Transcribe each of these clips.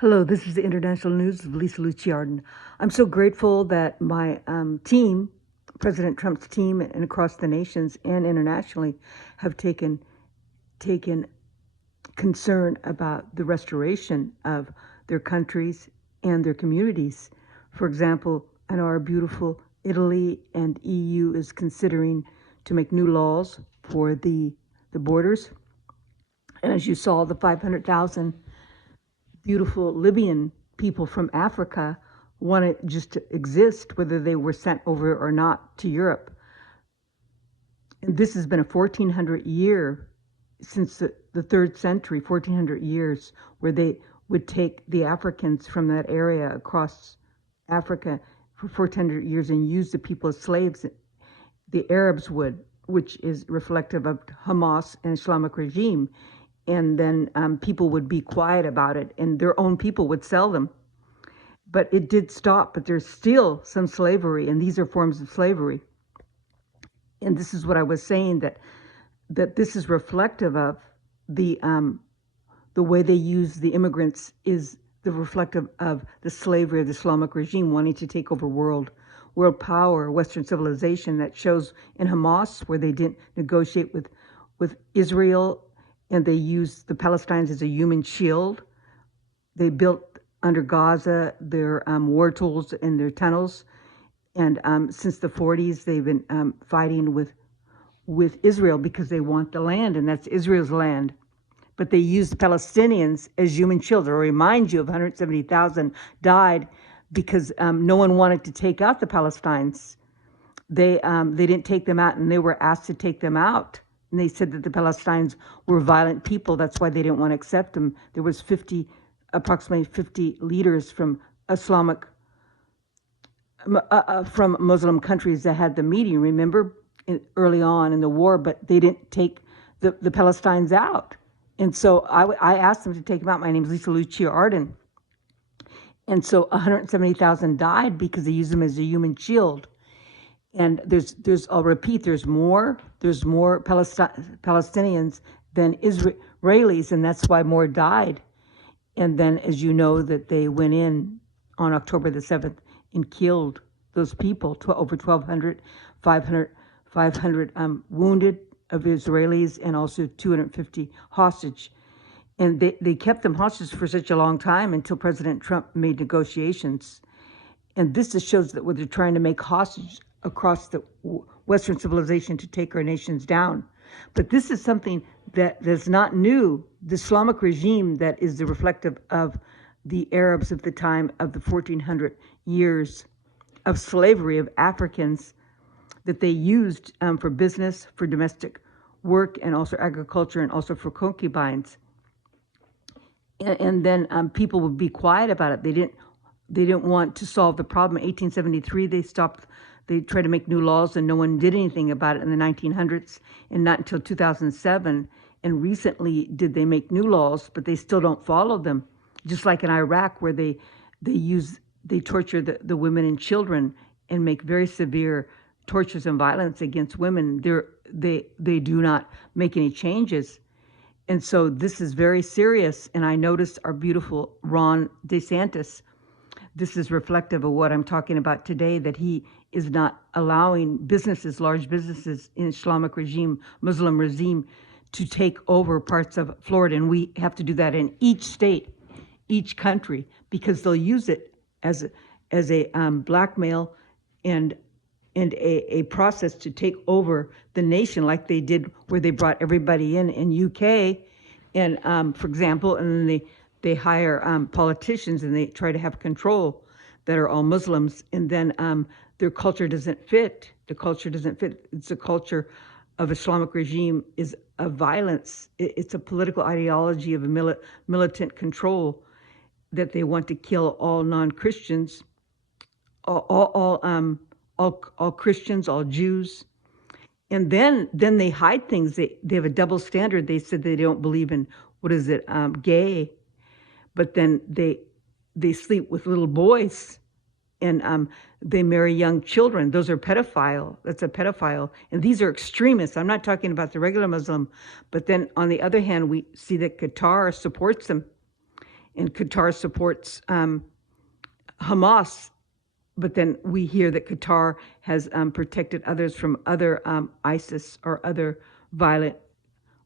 Hello, this is the International News of Lisa Luciarden. I'm so grateful that my team, President Trump's team, and across the nations and internationally, have taken concern about the restoration of their countries and their communities. For example, I know our beautiful Italy and EU is considering to make new laws for the borders. And as you saw, the 500,000 beautiful Libyan people from Africa wanted just to exist, whether they were sent over or not to Europe. And this has been a 1400 year, since the third century, 1400 years, where they would take the Africans from that area across Africa for 1400 years and use the people as slaves. The Arabs would, which is reflective of Hamas and Islamic regime. And then people would be quiet about it, and their own people would sell them. But it did stop, but there's still some slavery, and these are forms of slavery. And this is what I was saying, that this is reflective of the way they use the immigrants is the reflective of the slavery of the Islamic regime wanting to take over world power, Western civilization. That shows in Hamas, where they didn't negotiate with Israel, and they used the Palestinians as a human shield. They built under Gaza their war tools and their tunnels. And since the 40s, they've been fighting with Israel because they want the land, and that's Israel's land. But they used the Palestinians as human shields. I'll remind you of 170,000 died because no one wanted to take out the Palestinians. They didn't take them out, and they were asked to take them out. And they said that the Palestinians were violent people. That's why they didn't want to accept them. There was approximately 50 leaders from from Muslim countries that had the meeting, remember, early on in the war, but they didn't take the Palestinians out. And so I asked them to take them out. My name is Lisa Lucia Arden. And so 170,000 died because they used them as a human shield. And I'll repeat, there's more Palestinians than Israelis, and that's why more died. And then, as you know, that they went in on October the 7th and killed those people, over 1,200, 500 wounded of Israelis, and also 250 hostage. And they kept them hostage for such a long time until President Trump made negotiations. And this just shows that what they're trying to make hostage across the Western civilization to take our nations down. But this is something that's not new. The Islamic regime that is the reflective of the Arabs of the time of the 1400 years of slavery of Africans that they used for business, for domestic work, and also agriculture, and also for concubines. And then people would be quiet about it. They didn't want to solve the problem. In 1873, they tried to make new laws, and no one did anything about it in the 1900s, and not until 2007. And recently did they make new laws, but they still don't follow them. Just like in Iraq, where they torture the women and children and make very severe tortures and violence against women. They do not make any changes. And so this is very serious. And I noticed our beautiful Ron DeSantis. This is reflective of what I'm talking about today, that he is not allowing businesses, large businesses in Islamic regime, Muslim regime, to take over parts of Florida. And we have to do that in each state, each country, because they'll use it as a blackmail and a process to take over the nation, like they did where they brought everybody in UK. And for example, and then they hire politicians, and they try to have control that are all Muslims, and then their culture doesn't fit. The culture doesn't fit. It's a culture of Islamic regime is of violence. It's a political ideology of a militant control, that they want to kill all non-Christians, all Christians, all Jews. And then they hide things. They have a double standard. They said they don't believe in, gay, but then they sleep with little boys, and they marry young children. Those are pedophile. That's a pedophile. And these are extremists. I'm not talking about the regular Muslim. But then on the other hand, we see that Qatar supports them. and Qatar supports Hamas. But then we hear that Qatar has protected others from other ISIS or other violent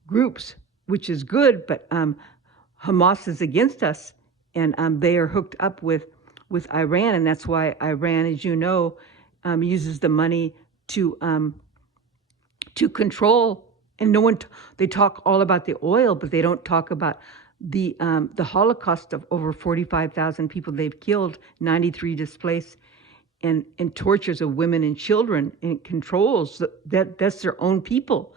groups, which is good. But Hamas is against us, and they are hooked up with Iran, and that's why Iran, as you know, uses the money to control. And no one, they talk all about the oil, but they don't talk about the Holocaust of over 45,000 people they've killed, 93 displaced, and tortures of women and children, and controls. That's their own people.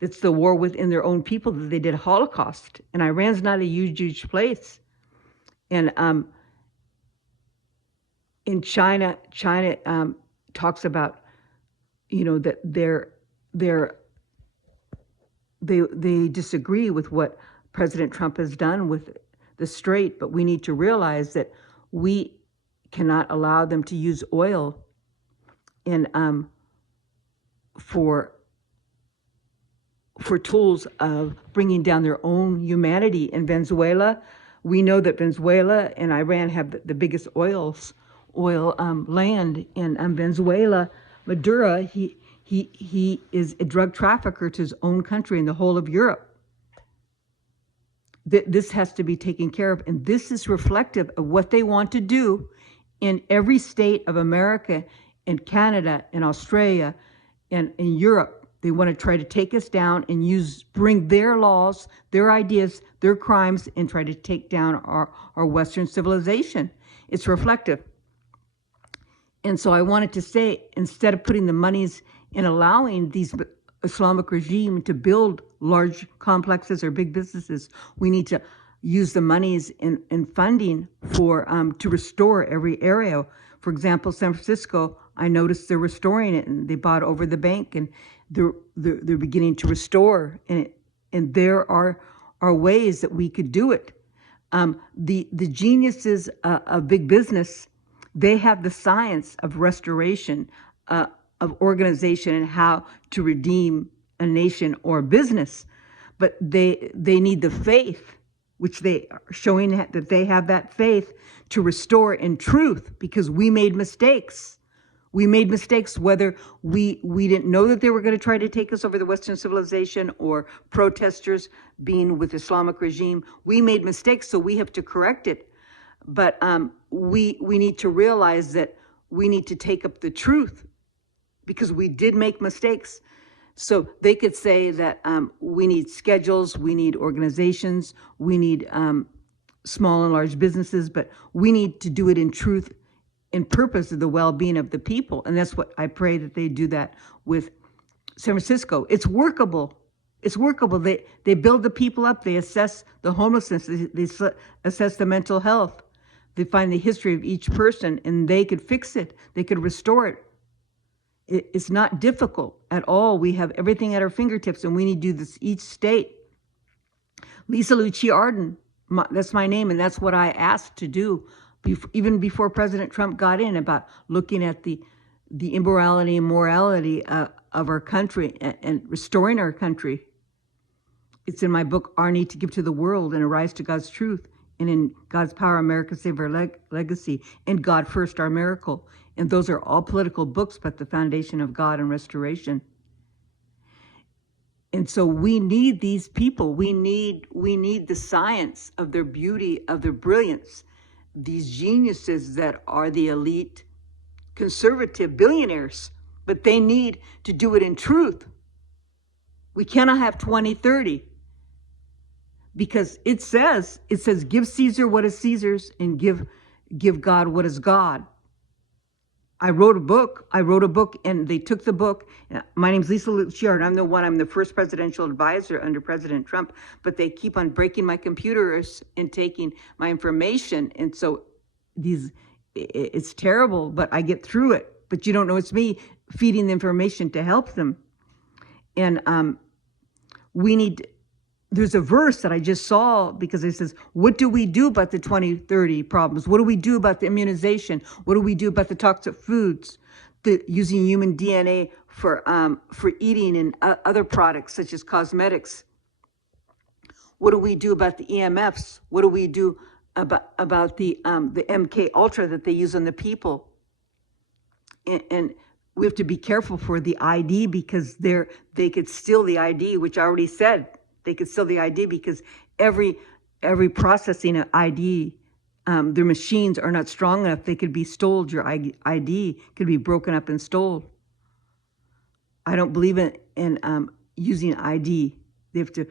It's the war within their own people that they did Holocaust. And Iran's not a huge place. And in China talks about, that they disagree with what President Trump has done with the Strait, but we need to realize that we cannot allow them to use oil in for tools of bringing down their own humanity. In Venezuela, we know that Venezuela and Iran have the biggest oil land in Venezuela. Maduro, he is a drug trafficker to his own country and the whole of Europe. This has to be taken care of, and this is reflective of what they want to do in every state of America and Canada and Australia and in Europe. They want to try to take us down and bring their laws, their ideas, their crimes, and try to take down our Western civilization. It's reflective. And so I wanted to say, instead of putting the monies in allowing these Islamic regime to build large complexes or big businesses, we need to use the monies in funding for to restore every area. For example, San Francisco, I noticed they're restoring it, and they bought over the bank, and they're beginning to restore. And there are ways that we could do it. The geniuses of big business, they have the science of restoration, of organization, and how to redeem a nation or a business. But they need the faith, which they are showing that they have that faith to restore in truth, because we made mistakes. We made mistakes, whether we didn't know that they were going to try to take us over the Western civilization, or protesters being with Islamic regime. We made mistakes, so we have to correct it. But we need to realize that we need to take up the truth, because we did make mistakes. So they could say that we need schedules, we need organizations, we need small and large businesses, but we need to do it in truth, in purpose of the well-being of the people. And that's what I pray that they do that with San Francisco. It's workable. It's workable. They build the people up. They assess the homelessness. They assess the mental health. They find the history of each person, and they could fix it. They could restore it. It's not difficult at all. We have everything at our fingertips, and we need to do this each state. Lisa Lucci Arden, that's my name, and that's what I asked to do even before President Trump got in, about looking at the immorality and morality of our country and restoring our country. It's in my book, Our Need to Give to the World and Arise to God's Truth, and in God's Power, America Save Our Legacy, and God First, Our Miracle. And those are all political books, but the foundation of God and restoration. And so we need these people. We need the science of their beauty, of their brilliance, these geniuses that are the elite conservative billionaires, but they need to do it in truth. We cannot have 2030, because it says, give Caesar what is Caesar's, and give God what is God. I wrote a book, and they took the book. My name's Lisa Lucci Arden. I'm the first presidential advisor under President Trump, but they keep on breaking my computers and taking my information. And so it's terrible, but I get through it. But you don't know it's me feeding the information to help them. And there's a verse that I just saw, because it says, what do we do about the 2030 problems? What do we do about the immunization? What do we do about the toxic foods, using human DNA for eating and other products such as cosmetics? What do we do about the EMFs? What do we do about the MK Ultra that they use on the people? And we have to be careful for the ID, because they could steal the ID, which I already said. They could steal the ID because every processing of ID, their machines are not strong enough. They could be stole. Your ID could be broken up and stole. I don't believe in using ID. They have to,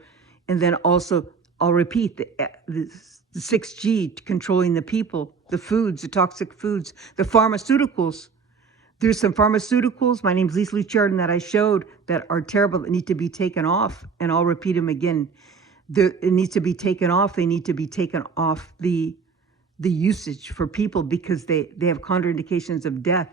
and then also, I'll repeat, the 6G, controlling the people, the foods, the toxic foods, the pharmaceuticals. There's some pharmaceuticals, my name's Lisa Luciardin, that I showed that are terrible, that need to be taken off, and I'll repeat them again. It needs to be taken off. They need to be taken off the usage for people, because they have contraindications of death.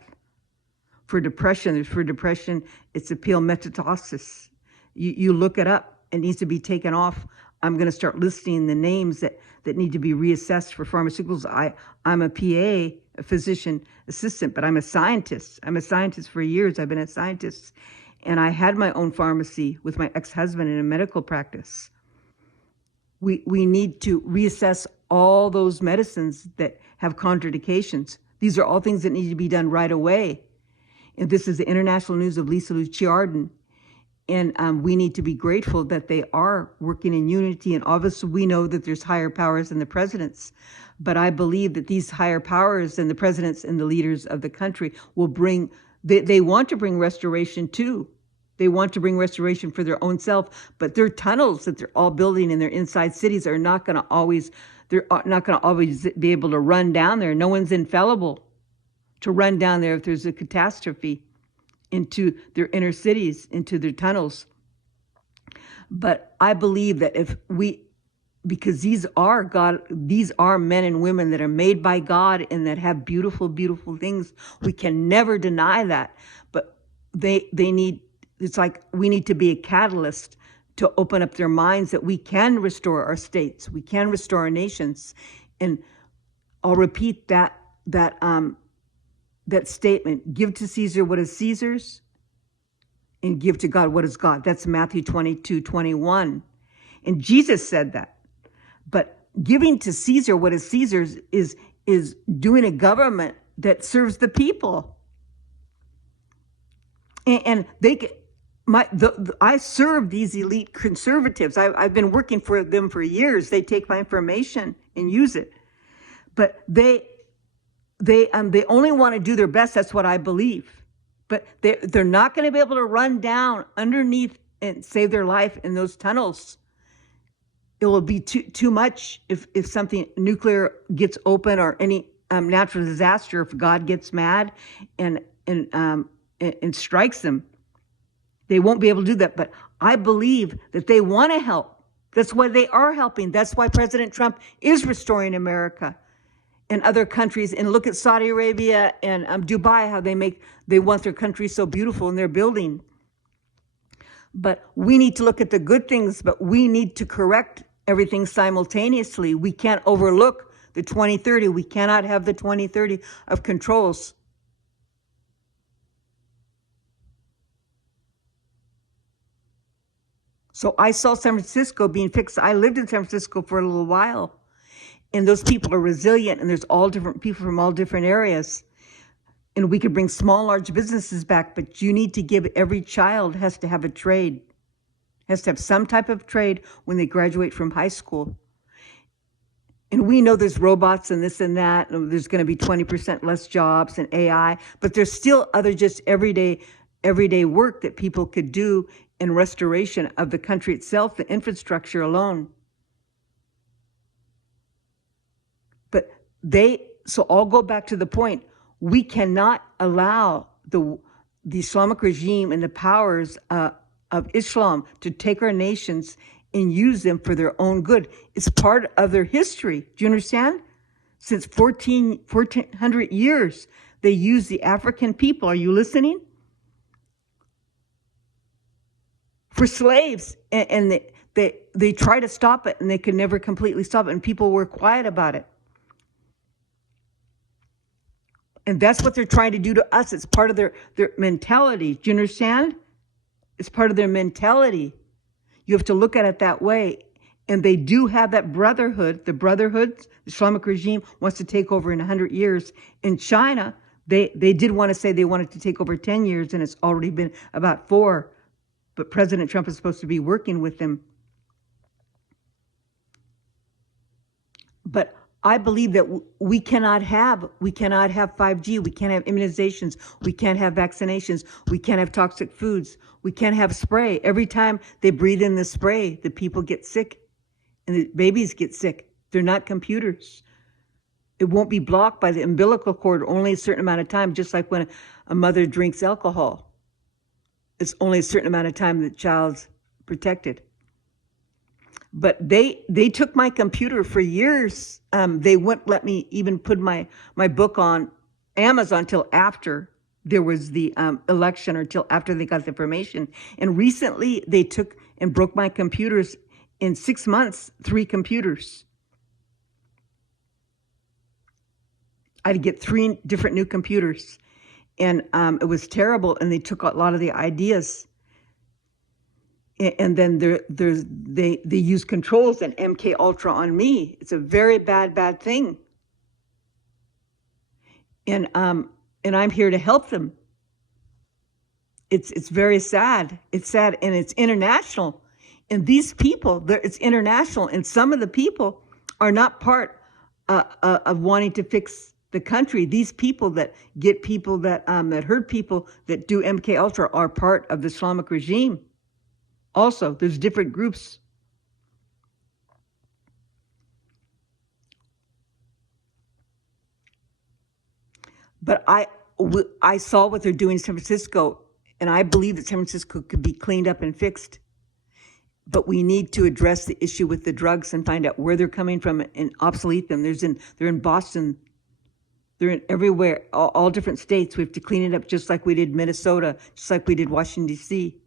For depression, it's a pill, metatoxis. You look it up. It needs to be taken off. I'm going to start listing the names that need to be reassessed for pharmaceuticals. I'm a PA, a physician assistant, but I'm a scientist. I'm a scientist for years. I've been a scientist. And I had my own pharmacy with my ex-husband in a medical practice. We need to reassess all those medicines that have contraindications. These are all things that need to be done right away. And this is the international news of Lisa Luciardin. And we need to be grateful that they are working in unity. And obviously we know that there's higher powers than the presidents. But I believe that these higher powers and the presidents and the leaders of the country will bring, they want to bring restoration too. They want to bring restoration for their own self, but their tunnels that they're all building in their inside cities are not going to always, they're not going to always be able to run down there. No one's infallible to run down there if there's a catastrophe into their inner cities, into their tunnels. But I believe that if we, because these are God, these are men and women that are made by God and that have beautiful, beautiful things. We can never deny that. But they need, it's like we need to be a catalyst to open up their minds that we can restore our states, we can restore our nations. And I'll repeat that statement: give to Caesar what is Caesar's, and give to God what is God. That's Matthew 22:21. And Jesus said that. But giving to Caesar what is Caesar's is doing a government that serves the people. And I serve these elite conservatives. I've been working for them for years. They take my information and use it. But they only want to do their best. That's what I believe. But they're not going to be able to run down underneath and save their life in those tunnels. It will be too much if something nuclear gets open, or any natural disaster, if God gets mad and strikes them. They won't be able to do that. But I believe that they want to help. That's why they are helping. That's why President Trump is restoring America and other countries. And look at Saudi Arabia and Dubai, how they want their country so beautiful, and they're building. But we need to look at the good things, but we need to correct everything simultaneously. We can't overlook the 2030. We cannot have the 2030 of controls. So I saw San Francisco being fixed. I lived in San Francisco for a little while. And those people are resilient, and there's all different people from all different areas. And we could bring small, large businesses back, but you need to give, every child has to have a trade, has to have some type of trade when they graduate from high school. And we know there's robots and this and that, and there's going to be 20% less jobs and AI, but there's still other just everyday work that people could do in restoration of the country itself, the infrastructure alone. But so I'll go back to the point. We cannot allow the Islamic regime and the powers of Islam to take our nations and use them for their own good. It's part of their history. Do you understand? Since 1400 years, they use the African people. Are you listening? For slaves, and they try to stop it, and they could never completely stop it, and people were quiet about it. And that's what they're trying to do to us. It's part of their mentality. Do you understand? It's part of their mentality. You have to look at it that way. And they do have that brotherhood. The brotherhood, the Islamic regime wants to take over in 100 years. In China, they did want to say they wanted to take over 10 years, and it's already been about 4. But President Trump is supposed to be working with them. But I believe that we cannot have 5G. We can't have immunizations. We can't have vaccinations. We can't have toxic foods. We can't have spray. Every time they breathe in the spray, the people get sick and the babies get sick. They're not computers. It won't be blocked by the umbilical cord only a certain amount of time, just like when a mother drinks alcohol. It's only a certain amount of time the child's protected. But they took my computer for years. They wouldn't let me even put my book on Amazon until after there was the election, or until after they got the information. And recently they took and broke my computers. In 6 months, 3 computers. I had to get 3 different new computers. And it was terrible, and they took a lot of the ideas. And then they use controls and MK Ultra on me. It's a very bad thing. And I'm here to help them. It's very sad. It's sad, and it's international. And these people, it's international, and some of the people are not part of wanting to fix the country. These people that get people that hurt people, that do MK Ultra, are part of the Islamic regime. Also, there's different groups. But I saw what they're doing in San Francisco, and I believe that San Francisco could be cleaned up and fixed. But we need to address the issue with the drugs and find out where they're coming from and obsolete them. They're in Boston. They're in everywhere, all different states. We have to clean it up, just like we did Minnesota, just like we did Washington, D.C.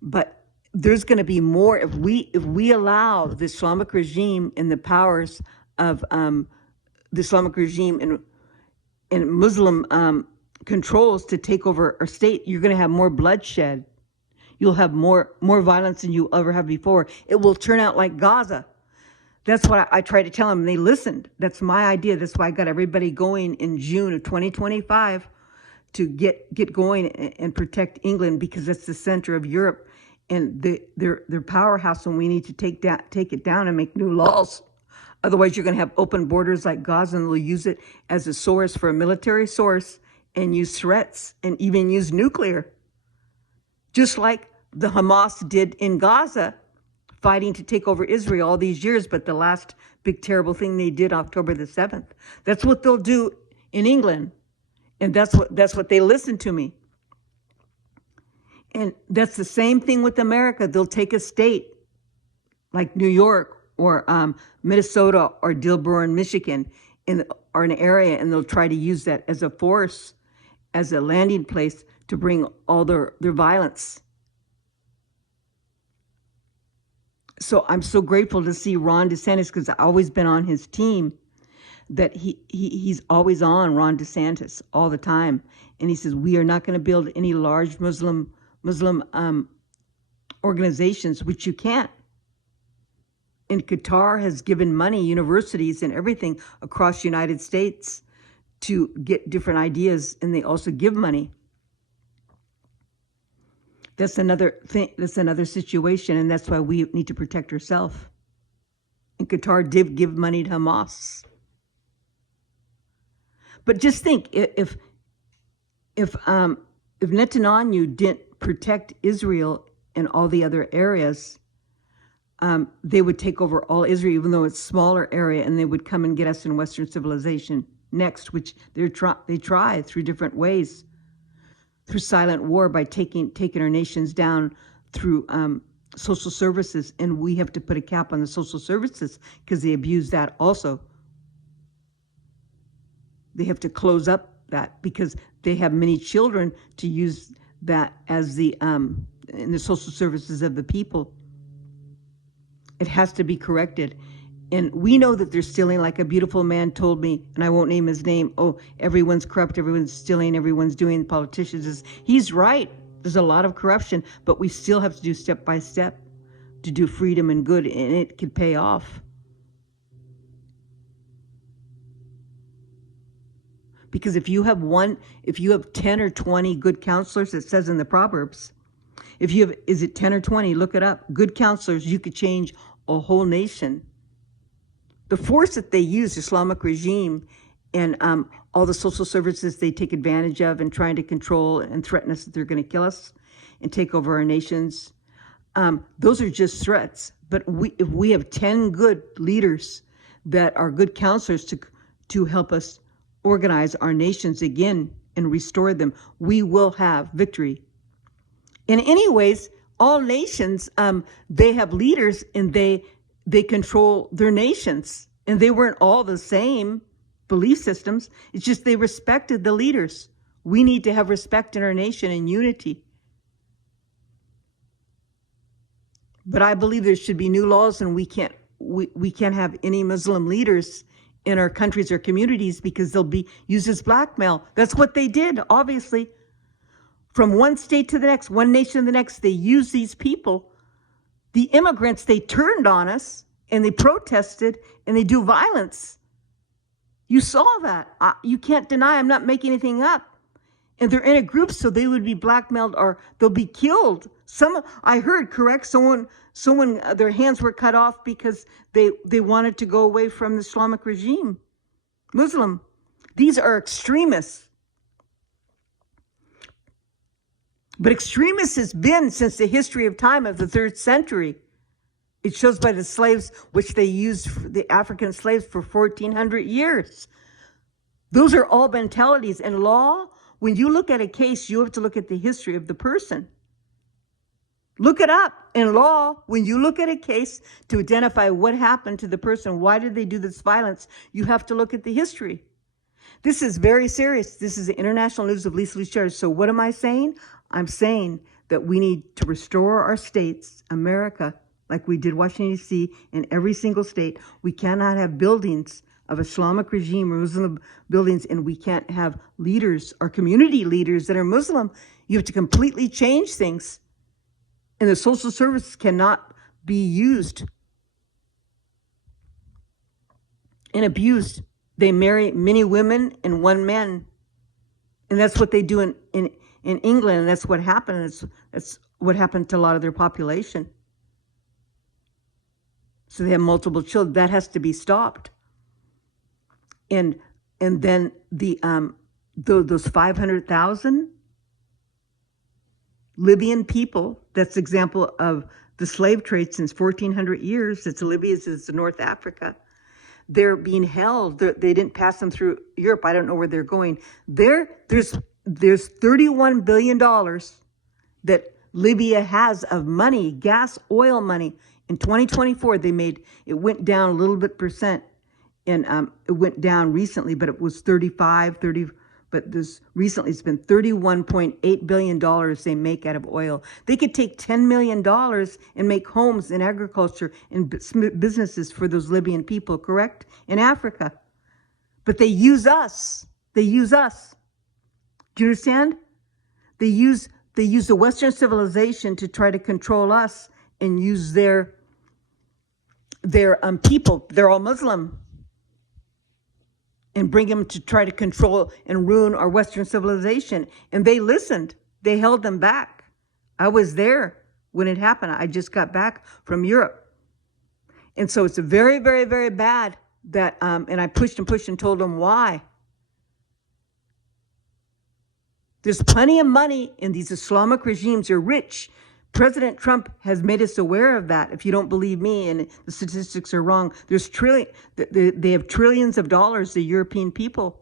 But there's going to be more if we allow the Islamic regime and the powers of the Islamic regime and Muslim controls to take over our state. You're going to have more bloodshed. You'll have more violence than you ever have before. It will turn out like Gaza. That's what I tried to tell them. They listened. That's my idea. That's why I got everybody going in June of 2025 to get going and protect England, because that's the center of Europe and their powerhouse, and we need to take it down and make new laws. Otherwise, you're going to have open borders like Gaza, and they'll use it as a source for a military source and use threats and even use nuclear. Just like the Hamas did in Gaza, fighting to take over Israel all these years, but the last big terrible thing they did October the 7th. That's what they'll do in England. And that's what they listen to me. And that's the same thing with America. They'll take a state like New York or Minnesota or Dearborn, Michigan, or an area, and they'll try to use that as a force, as a landing place to bring all their violence. So I'm so grateful to see Ron DeSantis, because I've always been on his team, that he's always on Ron DeSantis all the time. And he says, we are not going to build any large Muslim organizations, which you can't. And Qatar has given money, universities and everything across the United States to get different ideas, and they also give money. That's another thing. That's another situation, and that's why we need to protect ourselves. And Qatar did give money to Hamas. But just think, if Netanyahu didn't protect Israel and all the other areas, they would take over all Israel, even though it's a smaller area, and they would come and get us in Western civilization next, which they try through different ways. Through silent war, by taking our nations down through social services, and we have to put a cap on the social services because they abuse that also. They have to close up that because they have many children to use that as the in the social services of the people. It has to be corrected. And we know that they're stealing, like a beautiful man told me, and I won't name his name. Oh, everyone's corrupt, everyone's stealing, everyone's doing, politicians. He's right. There's a lot of corruption, but we still have to do step by step. to do freedom and good, and it could pay off. Because if you have 10 or 20 good counselors, it says in the Proverbs, is it 10 or 20? Look it up. Good counselors, you could change a whole nation. The force that they use, Islamic regime, and all the social services they take advantage of and trying to control and threaten us that they're going to kill us and take over our nations, those are just threats. But if we have 10 good leaders that are good counselors to help us organize our nations again and restore them, we will have victory. And anyways, all nations, they have leaders and they control their nations. And they weren't all the same belief systems. It's just they respected the leaders. We need to have respect in our nation and unity. But I believe there should be new laws, and we can't have any Muslim leaders in our countries or communities because they'll be used as blackmail. That's what they did, obviously. From one state to the next, one nation to the next, they use these people. The immigrants, they turned on us and they protested and they do violence. You saw that. You can't deny, I'm not making anything up. And they're in a group, so they would be blackmailed or they'll be killed. I heard, correct, someone, their hands were cut off because they wanted to go away from the Islamic regime. Muslim. These are extremists. But extremists has been since the history of time of the 3rd century. It shows by the slaves, which they used, the African slaves, for 1,400 years. Those are all mentalities. And law, when you look at a case, you have to look at the history of the person. Look it up. In law, when you look at a case to identify what happened to the person, why did they do this violence, you have to look at the history. This is very serious. This is the international news of least charge. So what am I saying? I'm saying that we need to restore our states, America, like we did Washington, D.C., in every single state. We cannot have buildings of Islamic regime or Muslim buildings, and we can't have leaders or community leaders that are Muslim. You have to completely change things. And the social services cannot be used and abused. They marry many women and one man. And that's what they do in England, and that's what happened. That's what happened to a lot of their population. So they have multiple children. That has to be stopped. And then those 500,000 Libyan people, that's example of the slave trade since 1,400 years. It's Libya, it's North Africa. They're being held. They didn't pass them through Europe. I don't know where they're going. There's $31 billion that Libya has of money, gas, oil money. In 2024, it went down a little bit percent, and it went down recently, but it was 30, but recently it's been $31.8 billion they make out of oil. They could take $10 million and make homes in agriculture and businesses for those Libyan people, correct? In Africa. But they use us. They use us. Do you understand? They use the Western civilization to try to control us and use their people. They're all Muslim. And bring them to try to control and ruin our Western civilization. And they listened. They held them back. I was there when it happened. I just got back from Europe. And so it's very, very, very bad that, and I pushed and told them why. There's plenty of money in these Islamic regimes. They're rich. President Trump has made us aware of that. If you don't believe me and the statistics are wrong, they have trillions of dollars, the European people.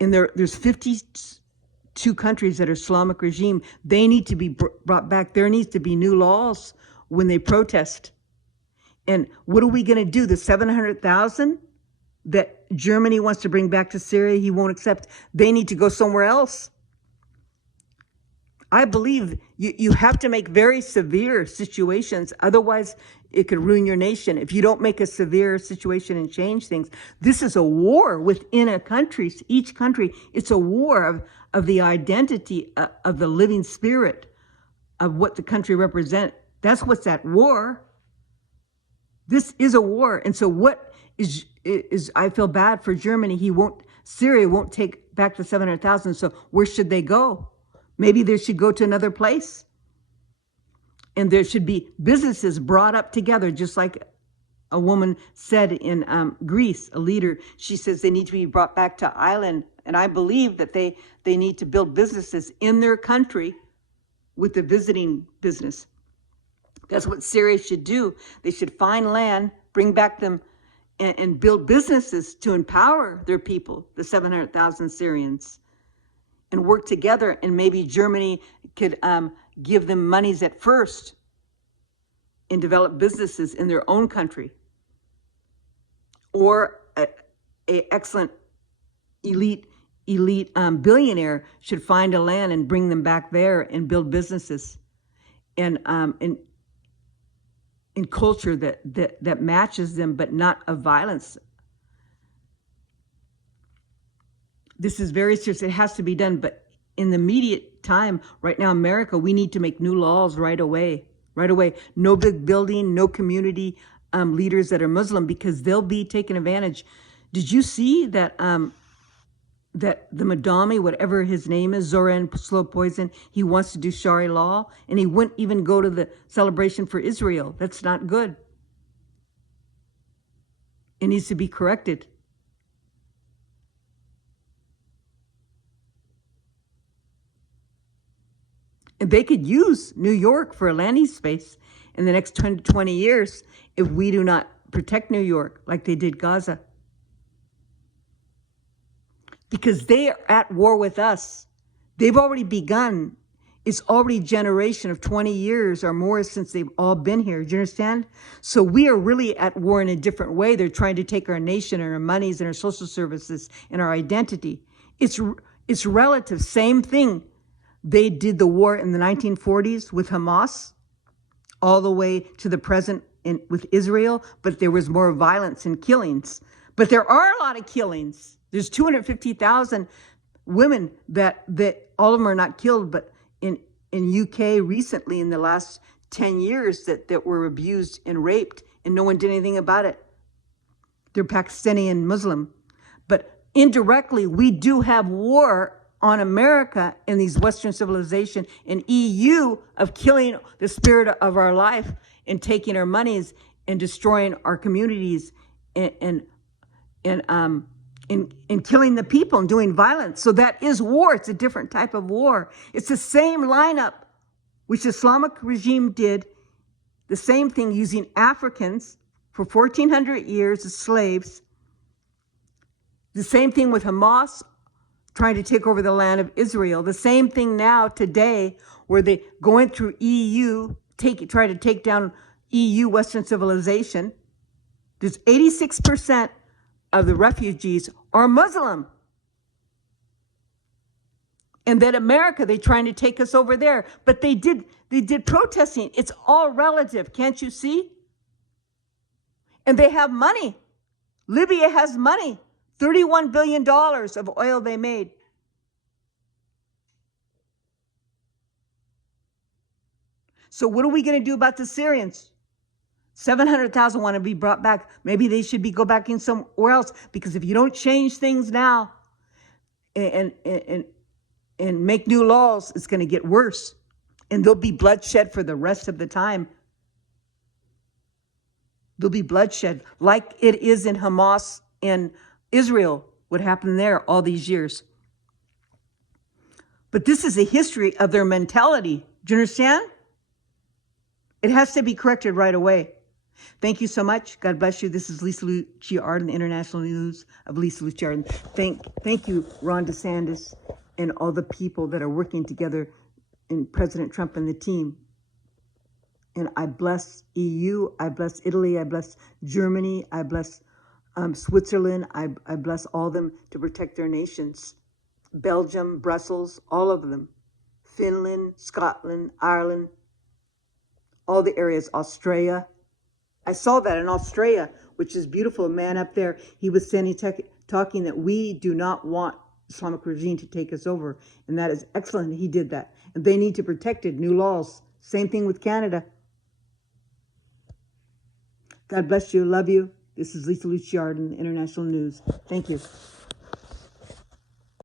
And there's 52 countries that are Islamic regime. They need to be brought back. There needs to be new laws when they protest. And what are we going to do? The 700,000 that Germany wants to bring back to Syria, he won't accept. They need to go somewhere else. I believe you have to make very severe situations. Otherwise, it could ruin your nation. If you don't make a severe situation and change things, this is a war within a country. Each country, it's a war of the identity of the living spirit of what the country represents. That's what's at war. This is a war. And so what is I feel bad for Germany. Syria won't take back the 700,000. So where should they go? Maybe they should go to another place. And there should be businesses brought up together, just like a woman said in Greece, a leader. She says they need to be brought back to island. And I believe that they need to build businesses in their country with the visiting business. That's what Syria should do. They should find land, bring back them, and build businesses to empower their people, the 700,000 Syrians, and work together. And maybe Germany could give them monies at first and develop businesses in their own country. Or a excellent elite billionaire should find a land and bring them back there and build businesses and in culture that matches them, but not of violence. This is very serious. It has to be done. But in the immediate time, right now, America, we need to make new laws right away. Right away. No big building, no community leaders that are Muslim, because they'll be taken advantage. Did you see that that the Madami, whatever his name is, Zoran Slow Poison, he wants to do Sharia law, and he wouldn't even go to the celebration for Israel? That's not good. It needs to be corrected. And they could use New York for a landing space in the next 20 years if we do not protect New York like they did Gaza. Because they are at war with us. They've already begun. It's already a generation of 20 years or more since they've all been here. Do you understand? So we are really at war in a different way. They're trying to take our nation and our monies and our social services and our identity. It's relative, same thing. They did the war in the 1940s with Hamas, all the way to the present with Israel, but there was more violence and killings. But there are a lot of killings. There's 250,000 women that all of them are not killed, but in UK recently, in the last 10 years, that were abused and raped, and no one did anything about it. They're Pakistani and Muslim. But indirectly, we do have war on America and these Western civilization and EU of killing the spirit of our life and taking our monies and destroying our communities and killing the people and doing violence. So that is war. It's a different type of war. It's the same lineup which the Islamic regime did, the same thing using Africans for 1,400 years as slaves. The same thing with Hamas trying to take over the land of Israel. The same thing now today, where they going through EU, try to take down EU Western civilization. There's 86% of the refugees are Muslim. And then America, they're trying to take us over there. But they did protesting. It's all relative, can't you see? And they have money. Libya has money. $31 billion of oil they made. So what are we going to do about the Syrians? 700,000 want to be brought back. Maybe they should go back in somewhere else, because if you don't change things now and make new laws, it's going to get worse. And there'll be bloodshed for the rest of the time. There'll be bloodshed like it is in Hamas and Israel, what happened there all these years. But this is a history of their mentality. Do you understand? It has to be corrected right away. Thank you so much. God bless you. This is Lisa Lucci Arden, the International News of Lisa Lucci Arden. Thank you, Ron DeSantis, and all the people that are working together in President Trump and the team. And I bless EU. I bless Italy. I bless Germany. I bless Switzerland. I bless all of them to protect their nations. Belgium, Brussels, all of them. Finland, Scotland, Ireland, all the areas. Australia. I saw that in Australia, which is beautiful. A man up there, he was talking that we do not want Islamic regime to take us over. And that is excellent. He did that. And they need to protect it. New laws Same thing with Canada. God bless you. Love you. This is Lisa Luciard in International News. Thank you.